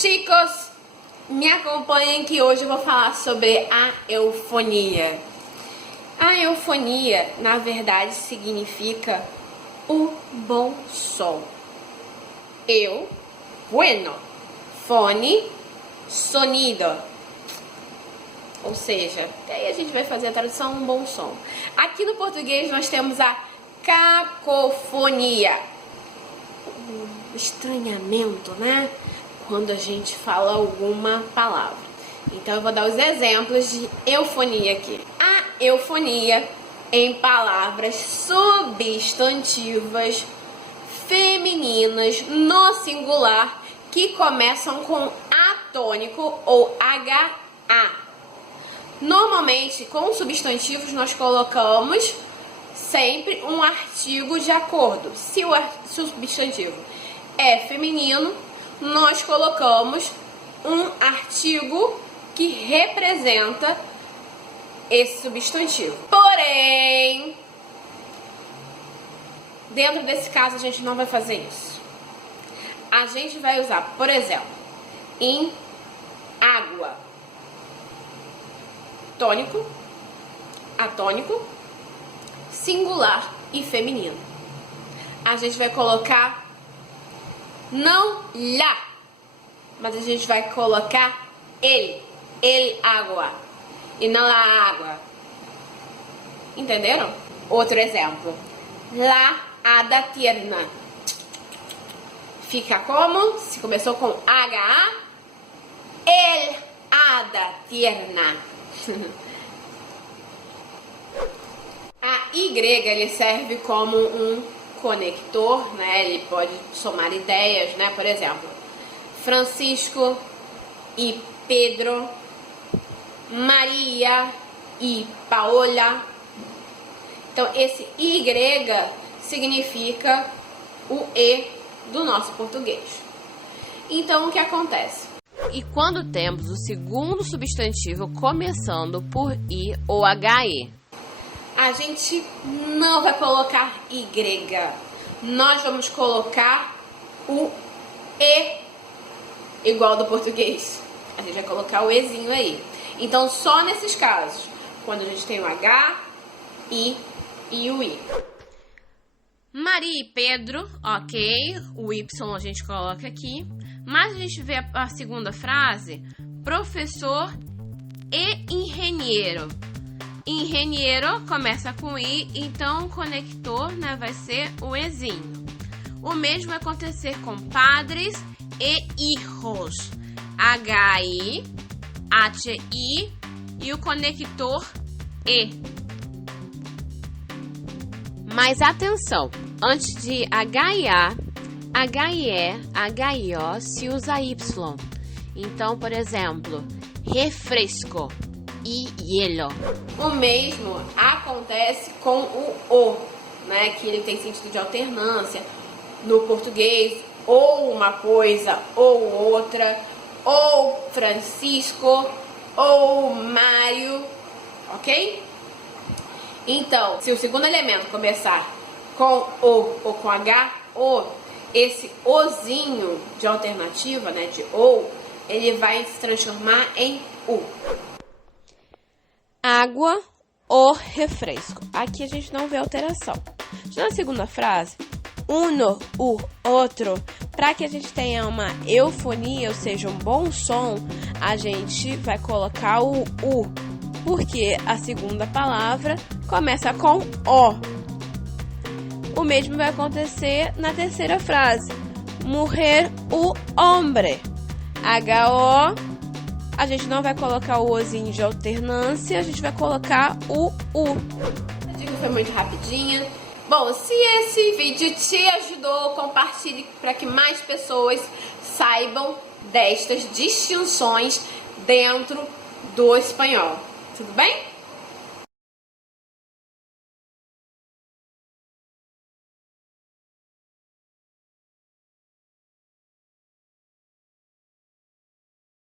Chicos, me acompanhem que hoje eu vou falar sobre a eufonia. A eufonia, na verdade, significa o bom som. Eu, bueno, fone, sonido. Ou seja, aí a gente vai fazer a tradução um bom som. Aqui no português nós temos a cacofonia. Um estranhamento, né? Quando a gente fala alguma palavra. Então eu vou dar os exemplos de eufonia aqui. A eufonia em palavras substantivas femininas no singular que começam com A tônico ou HA. Normalmente, com substantivos, nós colocamos sempre um artigo de acordo. Se o substantivo é feminino, nós colocamos um artigo que representa esse substantivo. Porém, dentro desse caso, a gente não vai fazer isso. A gente vai usar, por exemplo, em água, tônico, atônico, singular e feminino. A gente vai colocar não lá, mas a gente vai colocar ele água e não a água. Entenderam? Outro exemplo. La hada tierna. Fica como? Se começou com HA, el hada tierna. A Y ele serve como um conector, né? Ele pode somar ideias, né? Por exemplo, Francisco e Pedro, Maria e Paola. Então, esse Y significa o E do nosso português. Então, o que acontece? E quando temos o segundo substantivo começando por I ou HE, a gente não vai colocar Y. Nós vamos colocar o E, igual do português. A gente vai colocar o Ezinho aí. Então, só nesses casos, quando a gente tem o H, I e o I. Maria e Pedro, ok. O Y a gente coloca aqui. Mas a gente vê a segunda frase, professor e engenheiro. Engenheiro começa com I, então o conector, né, vai ser o Ezinho. O mesmo vai acontecer com padres e hijos. HI, HI e o conector E. Mas atenção, antes de HIA, HIE, HIO se usa Y. Então, por exemplo, refresco e hielo. O mesmo acontece com o, né? Que ele tem sentido de alternância. No português, ou uma coisa ou outra, ou Francisco, ou Mário, ok? Então, se o segundo elemento começar com O ou com H, esse ozinho de alternativa, né, de ou, ele vai se transformar em U. Água ou refresco. Aqui a gente não vê alteração. Já na segunda frase, uno, o outro, para que a gente tenha uma eufonia, ou seja, um bom som, a gente vai colocar o U, porque a segunda palavra começa com O. O mesmo vai acontecer na terceira frase. Morrer o hombre. H-O. A gente não vai colocar o Ozinho de alternância, a gente vai colocar o U. A dica foi muito rapidinha. Bom, se esse vídeo te ajudou, compartilhe para que mais pessoas saibam destas distinções dentro do espanhol. Tudo bem?